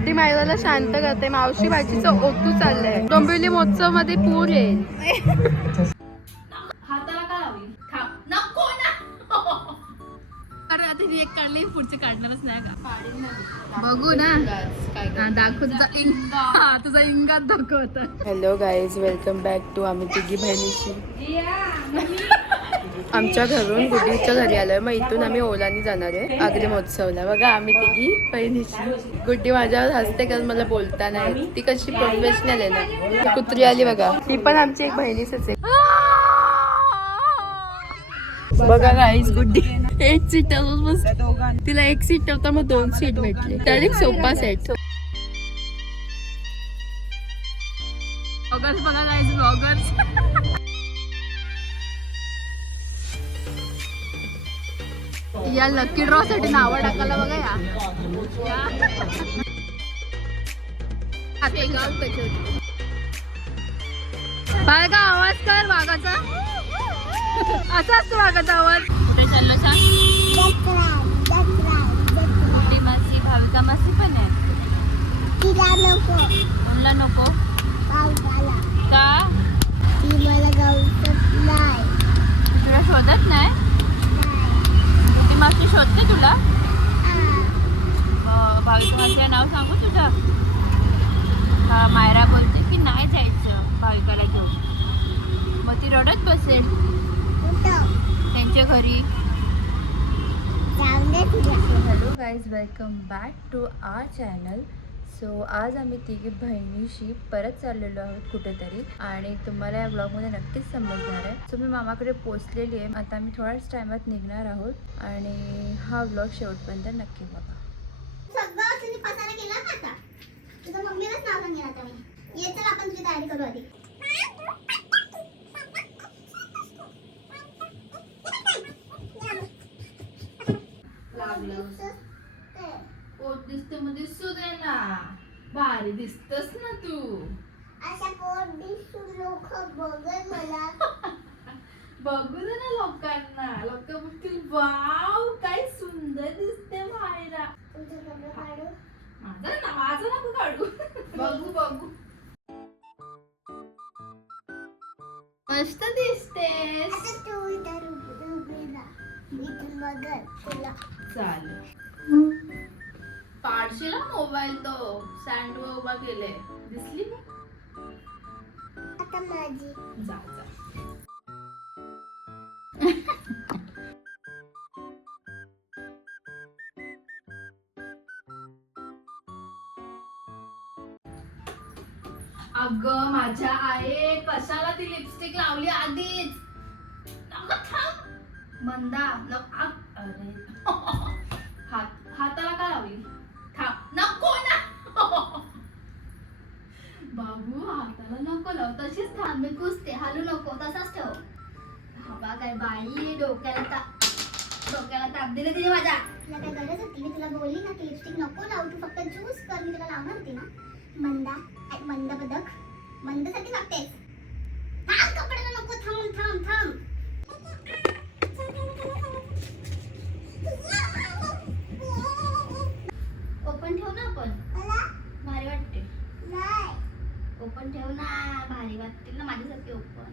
गुड्डी मायराला शांत करते. मावशी भाजीचं ओतू चाललंय. डोंबिवली महोत्सव मध्ये पूर येईल. हाताला काय लावली? नको ना. अरे आता ही एक काढली, पुढची काढणारच नाही का? बघू ना. दाखव तुझा इंगात दाखवत. Hello guys, welcome back to आम्ही तिघी बहिणीशी. आमच्या घरून गुड्डीच्या घरी आलोय. मग इथून आम्ही ओलानी जाणार आहे आगरी महोत्सवला. बघा आम्ही तिघी बहिणीशी. गुड्डी माझ्यावर हसते कारण मला बोलता नाही. ती कशी प्रोफेशनल आहे ना. कुत्री आली बघा. ती पण आमची एक बहिणीच आहे. बघा गाईज, गुड्डी एक सीट बस. तिला एक सीट होता, मग 2 सीट भेटले. Direct sofa set. ब्लॉगर्स बघा गाईज, ब्लॉगर्स. या लकी ड्रॉ साठी नावं टाकायला बघा या. बाळगा आवाज कर वाघाचा. असा असतो वाघाचा आवाज. कुठे चाललो सांग? मासी, भाविका मासी पण आहे. म्हणला नको का? तुला शोधत नाही? ती मासी शोधते तुला? भाविका मासीला नाव सांगू तुझं? हा, मायरा बोलते की नाही जायचं भाविकाला घेऊन. मग ती रडत बसेल त्यांच्या घरी. Hello guys, welcome back to our channel. So आज आम्ही तिघी बहिणीशी परत चाललेलो आहोत कुठेतरी, आणि तुम्हाला या ब्लॉगमध्ये नक्कीच समजणार आहे. सो मी मामाकडे पोचलेली आहे. आता आम्ही थोड्याच टायमात निघणार आहोत आणि हा ब्लॉग शेवटपर्यंत नक्की बघा. मम्मीलाच नाव सांगेन आता मी. ये चल आपण तुझी तयारी करू आधी. पोट दिसते मग दिसू दे ना. भारी दिसतस ना तू. अशा पोट दिसू लोक बघल मला. बघू दे ना लोकांना. लोक बघतील वाव काय सुंदर दिसते मायरा. तुझं कपडे काढू. माझं नको काढू. बघू बघू. मस्त दिसतेस. आता तू इथं उभी राहा. इथून बघल तुला. चालेल. पाडशील मोबाईल तो सँडवर उभा केले. दिसली ना? आता माझी. जा जा. अगं माझ्या आहे, कशाला ती लिपस्टिक लावली आधीच? नको थांब. मंदा अरे हाताला का लावली? थांब. नको ना. बाबू हाताला नको लाव. तशीच थांब. मी कुसते, हलू नको, तसाच ठेव. हवा काय बाई, डोक्याला ताप दिले तिने माझ्या. तुला काय गरज होती? मी तुला बोलली ना की लिपस्टिक नको लावू, तू फक्त ज्यूस कर. मी तुला लावणार होती ना. मंद बदक, मंदसाठी लागतेस. थांब, कपड्याला नको. थांब. ओपन ठेव ना आपण. भारी वाटते. नाही, ओपन ठेव ना. भारी वाटतील ना माझ्यासारखी ओपन.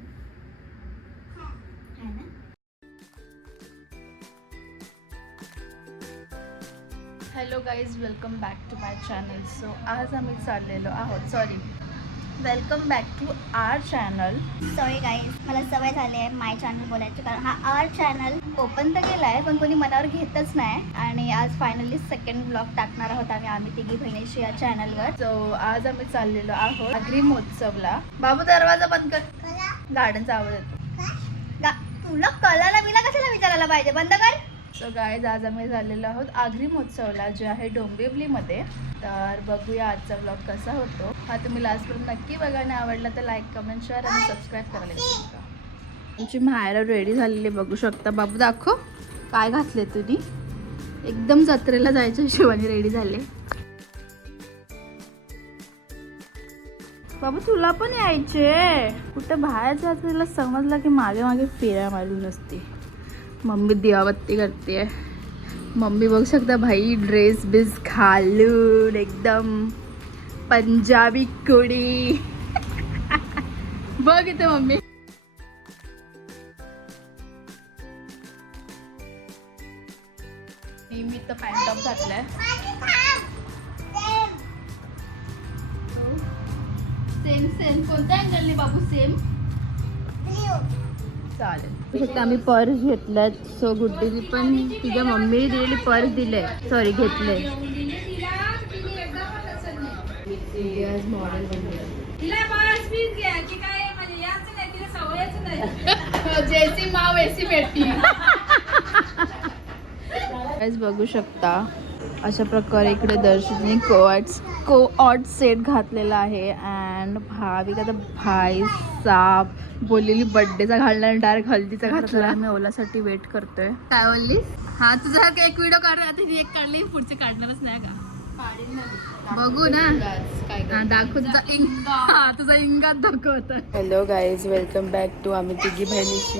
है ना? Hello guys, welcome back to my channel. So आज आम्ही चाललेलो आहोत, welcome back to our channel. Sorry guys, मला सवय झाली आहे माय चॅनल बोलायची, कारण हा आवर चॅनल ओपन तर केला आहे पण कोणी मनावर घेतच नाही. आणि आज फायनली सेकंड ब्लॉग टाकणार आहोत आम्ही तिघी बहिणीशी या चॅनलवर. सो आज आम्ही चाललेलो आहोत आगरी महोत्सवला. बाबू दरवाजा बंद कर, गार्डनचा आवाज येतो. तुला कलाला बिला कशाला विचारायला पाहिजे? बंद कर. सो गाईज, आज आम्ही झालेलो आहोत आगरी महोत्सवला, जे आहे डोंबिवलीमध्ये. तर बघूया आजचा ब्लॉग कसा होतो. हा तुम्ही लास्टपर्यंत नक्की बघा. आणि आवडला तर लाईक, कमेंट, शेअर आणि सबस्क्राईब करायला विसरू नका. आमची मायरा रेडी झालेली बघू शकता. बाबू दाखव काय घातले तुम्ही. एकदम जत्रेला जायच्या हिशोबाने रेडी झाले. बाबू तुला पण यायचे. कुठं बाहेर जायचं तिला समजलं की मागे मागे फेऱ्या मारून असते. मम्मी दिवाबत्ती करते. मम्मी बघू शकता भाई ड्रेस बिस घालून एकदम पंजाबी कुडी. बघ इथे मम्मी. मी तर पॅन्ट टॉप घातलाय. सेम सेम कोणत्या अँगलने बाबू सेम चालेल. आम्ही पर्स घेतल्यात. सो गुड्डीने पण तिच्या मम्मीने दिलेली पर्स दिले सॉरी घेतले. मॉडेल जैसी माँ वैसी बेटी. बघू शकता अशा प्रकारे इकडे दर्शनी कोऑट सेट घातलेला आहे. अँड भाविका तर भाई साब बोललेली बर्थडेचा घालणार डायरेक्ट हल्दीचा घातला. मी ओलासाठी वेट करतोय. काय बोललीस? हा तुझा एक व्हिडिओ काढणार आता एक काढली पुढचे काढणारच नाही का? बघू ना दाखव तुझा इंगात दाखवत. Hello guys welcome back to आम्ही तिघी बहिणीशी.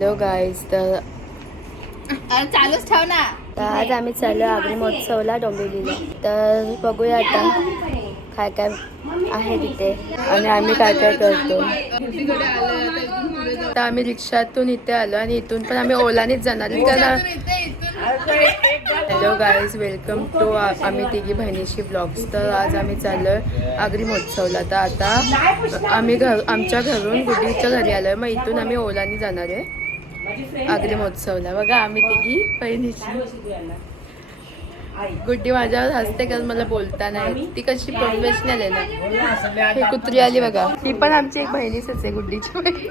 हॅलो गाईज तर चालूच ठेव ना. आज आम्ही चाललो आगरी महोत्सवला डोंबिवलीला. तर बघूया आता काय काय आहे तिथे आणि आम्ही काय काय करतो. आता आम्ही रिक्षातून इथे आलो आणि इथून पण आम्ही ओलानेच जाणार. हॅलो गाईज वेलकम टू आम्ही तिघी बहिणीशी ब्लॉग्स. तर आज आम्ही चाललोय आगरी महोत्सवला. तर आता आम्ही आमच्या घरून गुड्डीच्या घरी आलोय. मग इथून आम्ही ओलाने जाणार आहे आगरी महोत्सवला. बघा आम्ही तिघी बहिणीशी. गुड्डी माझ्यावर हसते का मला बोलता नाही. ती कशी प्रोफेशनल आहे ना. ही कुत्री आली बघा. ही पण आमची एक बहिणीच आहे गुड्डीची बहीण.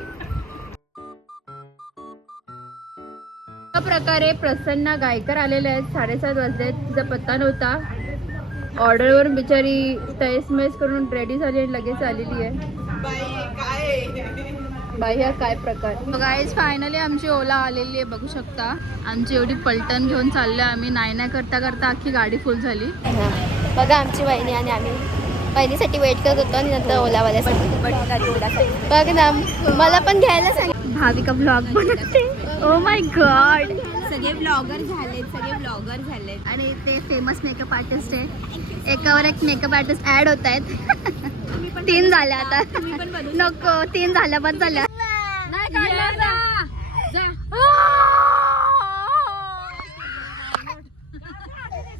अशा प्रकारे प्रसन्न गायकर आलेले आहेत. 7:30 वाजले. तिचा पत्ता नव्हता. ऑर्डरवरून बिचारी तैसमैस करून रेडी झाली आणि लगेच आलेली आहे. बाई हा काय प्रकार. गाईज फायनली आमची ओला आलेली आहे. बघू शकता आमची एवढी पलटण घेऊन चाललो आम्ही. नाही करता करता अख्खी गाडी फुल झाली. बघा आमची वहिनी आणि आम्ही वहिनीसाठी वेट करत होतो आणि नंतर ओलावाल्यासाठी. बघ ना मला पण घ्यायला सांग. भाविका ब्लॉग बनवते. Oh my God. सगळे ब्लॉगर झालेत आणि ते फेमस मेकअप आर्टिस्ट आहेत. एकावर एक मेकअप आर्टिस्ट ऍड होत आहेत. 3 झाल्या आता. नको 3 झाल्या बस झाल्या.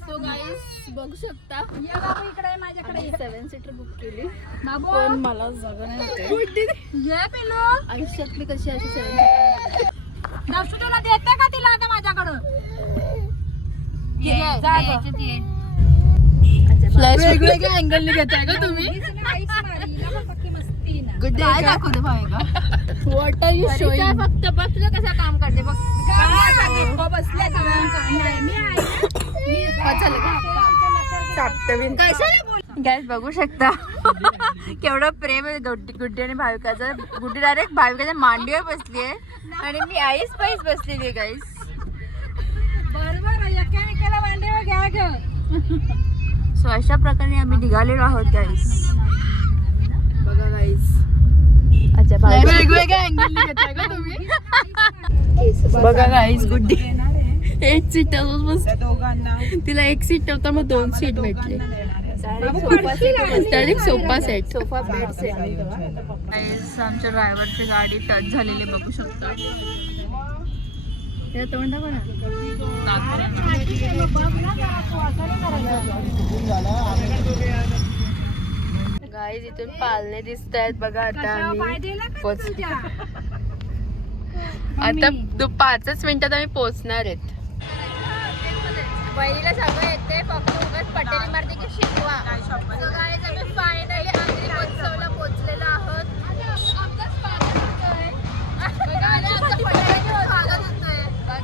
सो गाईस बघू शकता माझ्याकडे 7 सीटर बुक केली. पण मला जागा नाही होते. आयुष्यात मी कशी अशी 7 सीटर देते का तिला आता माझ्याकडं. वेगवेगळ्या अँगलने घेताय का तुम्ही? काय दाखवते Bhavika? What are you showing? फक्त बघ तुझं कसं काम करते बघ. गॅस बघू शकता केवढं प्रेम आहे गुड्डी आणि भाविकाचं. गुड्डी डायरेक्ट भाविकाच्या मांडीवर बसली आहे आणि मी आईच पाईच बसलेली आहे गाईस. सो अशा प्रकारे आम्ही निघालेलो आहोत गाईस. बघा गाईस. अच्छा वेगवेगळ्या अँगलने घेताय का तुम्ही? बघा गाईस गुड्डी एक सीट बस. तिला एक सीट नव्हता मग 2 सीट भेटले. Direct sofa set sofa bed set. आमच्या ड्रायव्हरची गाडी टच झालेली बघू शकता. तोंडा पण गाईज इथून पालने दिसत आहेत बघा. आता आम्ही पोहोचलो. आता 5च मिनिटात आम्ही पोहोचणार आहेत. बहिणीला सगळं येते फक्त उगाच पटेली मारते की शिकवा. गाईज आम्ही फायनली आगरी महोत्सवला पोहोचलेलो आहोत.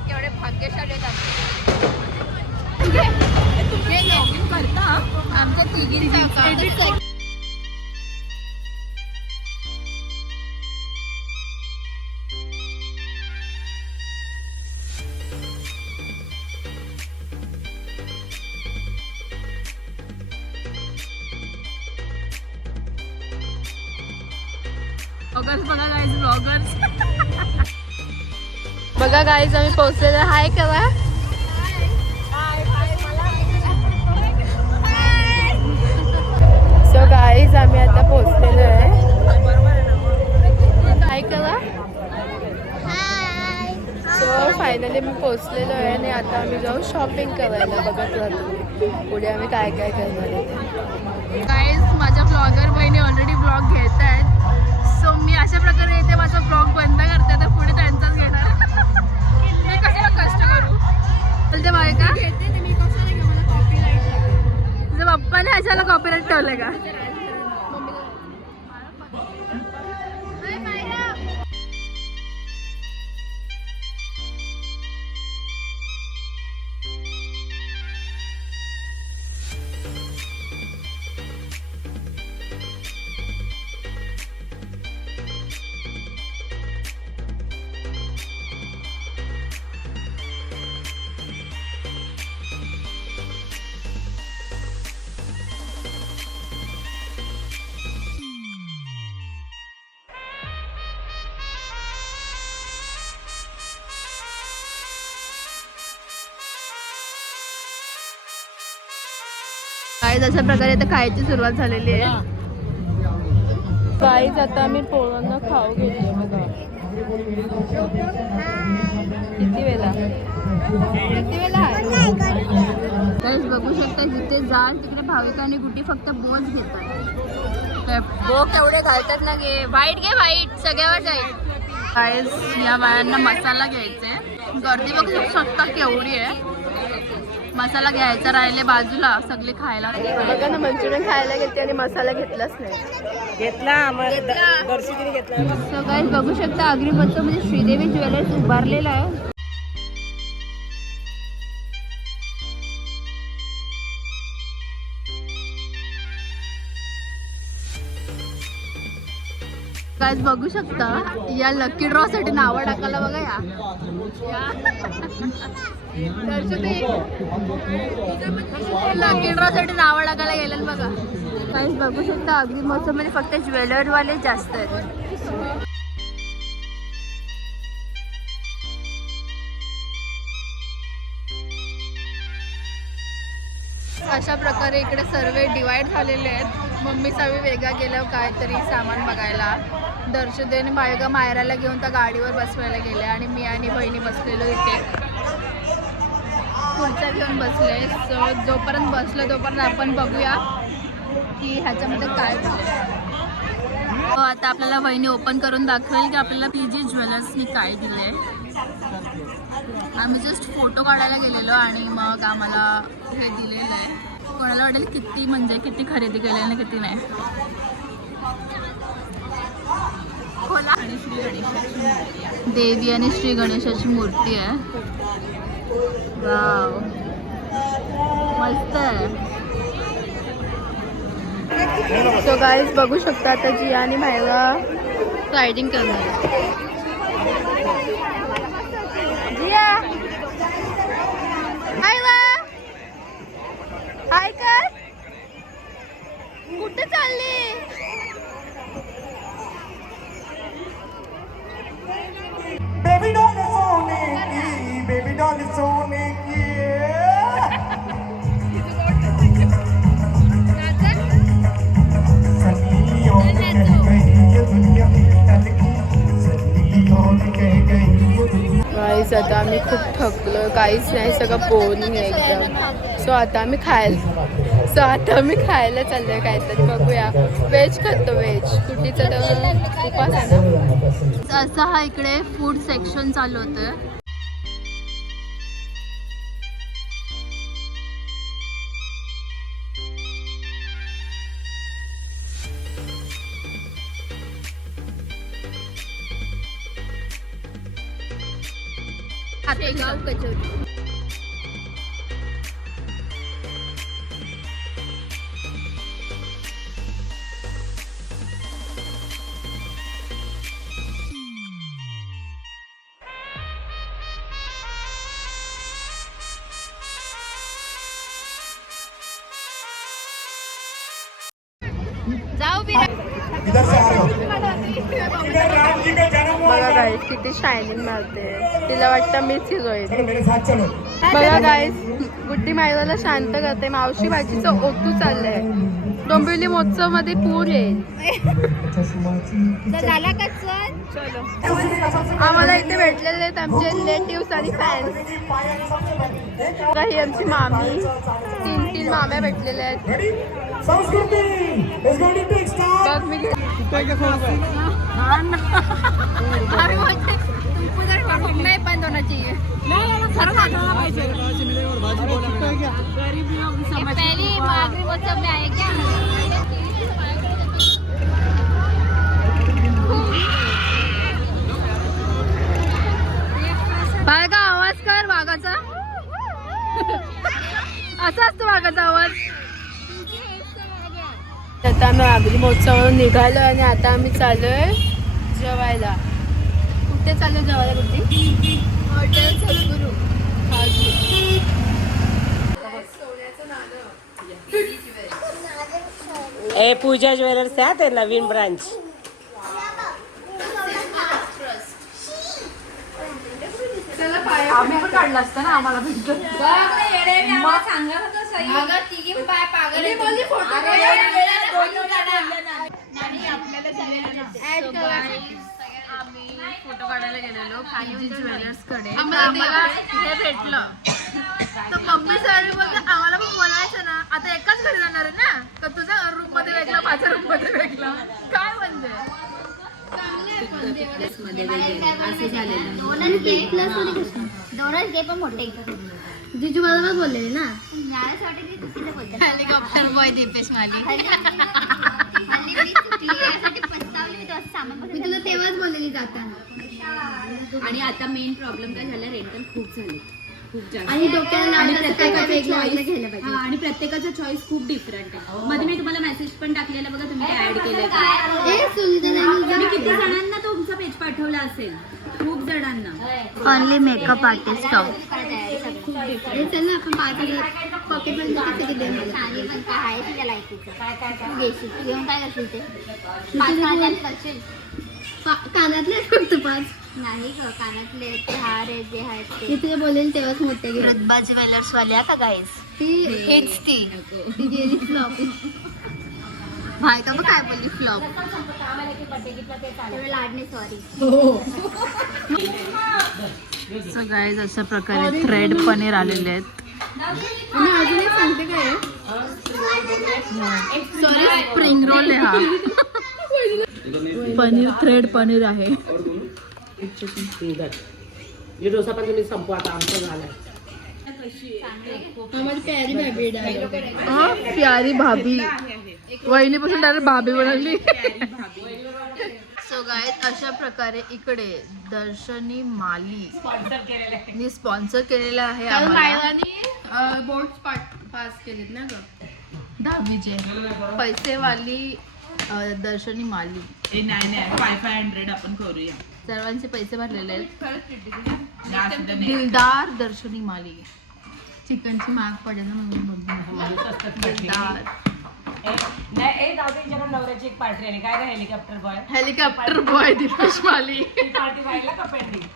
केवढे भाग्यशाली आहेत आमच्या तिघींचा. ब्लॉगर्स बघा गाईज ब्लॉगर्स. बघा गाईज आम्ही पोहोचलेलो. हाय करा. सो गाईज आम्ही आता पोहोचलेलो आहे. हाय करा. सो फायनली मी पोहोचलेलो आहे आणि आता आम्ही जाऊ शॉपिंग करायला. बघत राहतो पुढे आम्ही काय काय करणार आहे. गाईज माझ्या ब्लॉगर बहिणी ऑलरेडी ब्लॉग घेत आहेत. सो मी अशा प्रकारे इथे माझा ब्लॉग बंद करते तर पुढे त्यांचाच घेणार. मी कशाला कष्ट करू बोलते बाय का तुझ्या पप्पाने अशाला कॉपीराईट ठेवलं का. गाईज अशा प्रकारे आता खायची सुरुवात झालेली आहे. गाईज आता आम्ही पोळांना खाऊ घेतले. बघा किती वेळा गाईज बघू शकता जिथे जाल तिकडे भाविका आणि गुटी फक्त बोन्स घेतात. बोक एवढे घालतात ना. घे वाईट घे वाईट सगळ्यावर जाईल. गाईज या बायांना मसाला घ्यायचा आहे. गर्दी बघू शकता केवढी आहे. मसाला घ्यायचा राहिले बाजूला सगळे खायला. बघा ना मंचुरियन खायला घेतले आणि मसाला घेतलाच नाही. घेतला सो गाईज बघू शकता अग्रिमोत्सव म्हणजे श्रीदेवी ज्वेलर्स उभारलेला आहे. गाईज बघू शकता या लकी ड्रॉ साठी नावं टाकायला. बघा या लकी ड्रॉ साठी नावं टाकायला गेलं बघा. गाईज बघू शकता अग्रिमोत्सव मध्ये फक्त ज्वेलरवाले जास्त आहेत. अशा प्रकारे इकडे सर्व डिवाइड झालेले आहेत. मम्मी सगळी वेगळा गेल्यावर काहीतरी सामान बघायला. दर्शदेने बायका मायराला घेऊन त्या गाडीवर बसवायला गेले आणि मी आणि बहिणी बसलेलो इथे खुर्च्या घेऊन बसले. सो जोपर्यंत बसलो तोपर्यंत आपण बघूया की ह्याच्यामध्ये काय दिलं. आता आपल्याला बहिणी ओपन करून दाखवेल की आपल्याला PG ज्वेलर्सनी काय दिलं आहे. आम्ही जस्ट फोटो काढायला गेलेलो आणि मग आम्हाला हे दिलेलं आहे. कोणाला वाटेल किती म्हणजे किती खरेदी केली आणि किती नाही. खोला. आणि श्री गणेशाची देवी आणि श्री गणेशाची मूर्ती आहे. वाव मस्त आहे. सो गाईज बघू शकता आता जिया आणि भाईला रायडिंग करणार आहे. जिया हाय कर. कुठे चालली. बेबी डॉल सोने की सदियों कह गई ये दुनिया टल की सदियों कह गई. गाईस आता आम्ही खूप थकलो. काहीच नाही सगळं बोरिंग आहे एकदम. सो आता आम्ही खायला चाललोय काहीतरी. बघूया व्हेज खातो. व्हेज कुठीचा तर उपास आहे ना. असं हा इकडे फूड सेक्शन चालू होतं. गाव कचोरी. इधर से आ रहे हो. इधर राम जी का जन्म हुआ बघा गाईस किती शायनिंग मारते. तिला वाटतं मीच हिरोईन. चलो मेरे साथ चलो. बघा गाईस गुड्डी मायदाला शांत करते. मावशी भाजीचं ओतू चाललंय. डोंबिवली महोत्सव मध्ये पूर येईल. झाला का सण? आम्हाला इथे भेटलेले आहेत आमचे रिलेटिव्स आणि फॅन्स. ही आमची मामी. 3 माम्या भेटलेल्या आहेत. Ready? संस्कृती is going to take start. बघ मी नहीं बंद होना चाहिए. पहली आखिरी महोत्सव में आए क्या? बाळगा आवाज कर वाघाचा. असा असतो वाघाचा आवाज. आता आम्ही आगरी महोत्सव निघालो आणि आता आम्ही चाललोय जेवायला. कुठे चाललोय जेवायला कुठे? हॉटेल सद्गुरू. ए पूजा ज्वेलर्स आहे ते नवीन ब्रांच. आम्ही पण काढला असतं ना आम्हाला भेटलं. आम्ही फोटो काढायला गेलेलो जी ज्वेलर्स कडे. आम्हाला हे भेटलं तर मम्मी साडी मध्ये आम्हाला पण बोलायचं ना. आता एकाच घरी जाणार आहे ना का तुझ्या रूम मध्ये वेगळा माझ्या रूम मध्ये वेगळा काय म्हणजे. दोनच ते पण मोठे. जिजू बरोबर बोललेले ना. हेलिकॉप्टर बॉय दीपेश माली. मी तुला तेव्हाच बोललेली जाताना. आणि आता मेन प्रॉब्लेम काय झाला, रेंटल खूप झाले, खूप जास्त. आणि डोक्याला आणि लागलं तर प्रत्येकाचं वेगळं choice- घ्यायला पाहिजे. हा, आणि प्रत्येकाचा चॉईस खूप डिफरंट आहे. मध्ये मी तुम्हाला मेसेज पण टाकलेला बघा, तुम्ही ते ऍड केलं का? ए, सुनीता नाही, मी किती जणांना तुमचा पेज पाठवला असेल, खूप जणांना. ओनली मेकअप आर्टिस्ट हे चल ना आपण 5,000 पॉकेट मध्ये किती देणार. काय तुझ्या लायकीचं घेशील तू घेऊन काय करशील ते 5,000 करशील. कानातले फक्त 5. नाही ग, कानातले ते हार आहेत जे आहेत मी ते. तुला बोलेल तेव्हाच मोठे घे. रत्बा ज्वेलर्स वाल्या का गाईस? ती हेच ती ती गेली फ्लॉप. भाई का काय बोलली फ्लॉप. लाडणे सॉरी. सो गाईज अशा प्रकारे थ्रेड पनीर आलेले आहेत. आणि अजून एक सांगते काय सॉरी स्प्रिंग रोल आहे हा. पनीर थ्रेड पनीर आहे. हे डोसा पण तुम्ही संपवा आता, आमचा झालाय. माझी प्यारी बेबी आहे. हा, प्यारी भाभी. वहिनीपासून डायरेक्ट भाभी बनवली. सो गाईज अशा प्रकारे इकडे दर्शनी माली स्पॉन्सर केलेलं आहे आम्हाला. बोर्ड पास केलेत ना ग. 10वीचे पैसेवाली दर्शनी माली. नाही 500 आपण करूया. सर्वांचे पैसे भरलेले आहेत. दिलदार दर्शनी माली. चिकनची माग पडेल ना म्हणून दिलदार. नाही नवऱ्याची एक पार्टी आहे, काय helicopter boy helicopter boy Deepesh Mali. Party व्हायला का पेंडिंग.